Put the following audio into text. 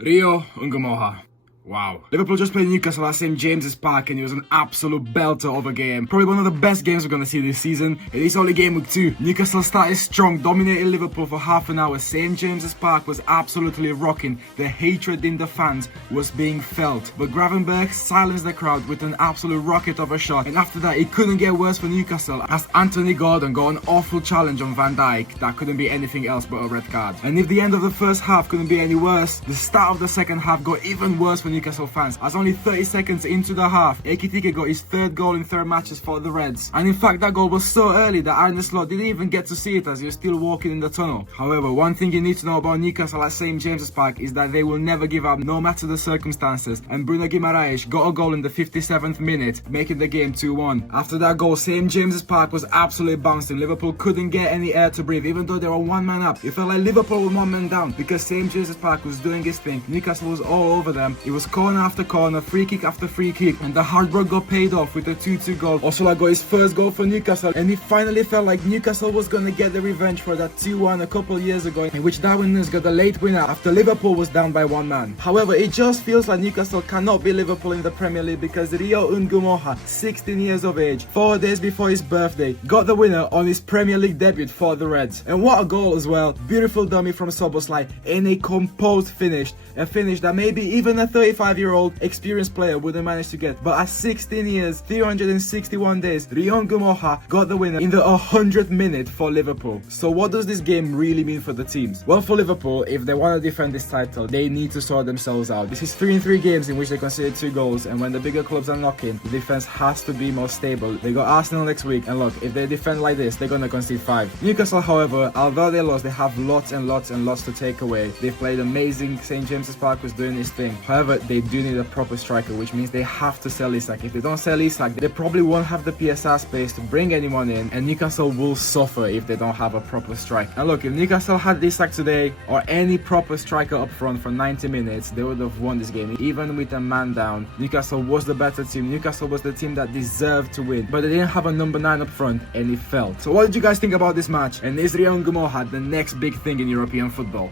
Rio Ungamoha. Wow. Liverpool just played Newcastle at St James's Park and it was an absolute belter of a game. Probably one of the best games we're going to see this season. It is only game week 2. Newcastle started strong, dominated Liverpool for half an hour. St James's Park was absolutely rocking. The hatred in the fans was being felt. But Gravenberch silenced the crowd with an absolute rocket of a shot. And after that, it couldn't get worse for Newcastle as Anthony Gordon got an awful challenge on Van Dijk that couldn't be anything else but a red card. And if the end of the first half couldn't be any worse, the start of the second half got even worse for Newcastle fans, as only 30 seconds into the half, Ekitike got his third goal in 3 matches for the Reds. And in fact, that goal was so early that Arne Slot didn't even get to see it as he was still walking in the tunnel. However, one thing you need to know about Newcastle at St James's Park is that they will never give up no matter the circumstances, and Bruno Guimaraes got a goal in the 57th minute, making the game 2-1. After that goal, St James's Park was absolutely bouncing. Liverpool couldn't get any air to breathe, even though they were 1 man up. It felt like Liverpool were 1 man down because St James's Park was doing its thing. Newcastle was all over them. It was corner after corner, free kick after free kick, and the hard work got paid off with a 2-2 goal. Osola got his first goal for Newcastle, and it finally felt like Newcastle was going to get the revenge for that 2-1 a couple of years ago, in which Darwin Núñez got the late winner after Liverpool was down by 1 man. However, it just feels like Newcastle cannot be Liverpool in the Premier League because Rio Ungamoha, 16 years of age, 4 days before his birthday, got the winner on his Premier League debut for the Reds. And what a goal as well. Beautiful dummy from Szoboszlai in a composed finish. A finish that maybe even a 35-year-old experienced player wouldn't manage to get. But at 16 years, 361 days, Rio Ungamoha got the winner in the 100th minute for Liverpool. So what does this game really mean for the teams? Well, for Liverpool, if they want to defend this title, they need to sort themselves out. This is 3 in 3 games in which they conceded 2 goals, and when the bigger clubs are knocking, the defense has to be more stable. They got Arsenal next week, and look, if they defend like this, they're gonna concede 5. Newcastle, however, although they lost, they have lots and lots and lots to take away. They've played amazing. St James's Park was doing his thing. However, they do need a proper striker, which means they have to sell Isak. If they don't sell Isak, they probably won't have the PSR space to bring anyone in, and Newcastle will suffer if they don't have a proper striker. And look, if Newcastle had Isak today, or any proper striker up front for 90 minutes, they would have won this game. Even with a man down, Newcastle was the better team. Newcastle was the team that deserved to win, but they didn't have a number 9 up front, and it felt. So what did you guys think about this match? And is Rio Ungamoha the next big thing in European football?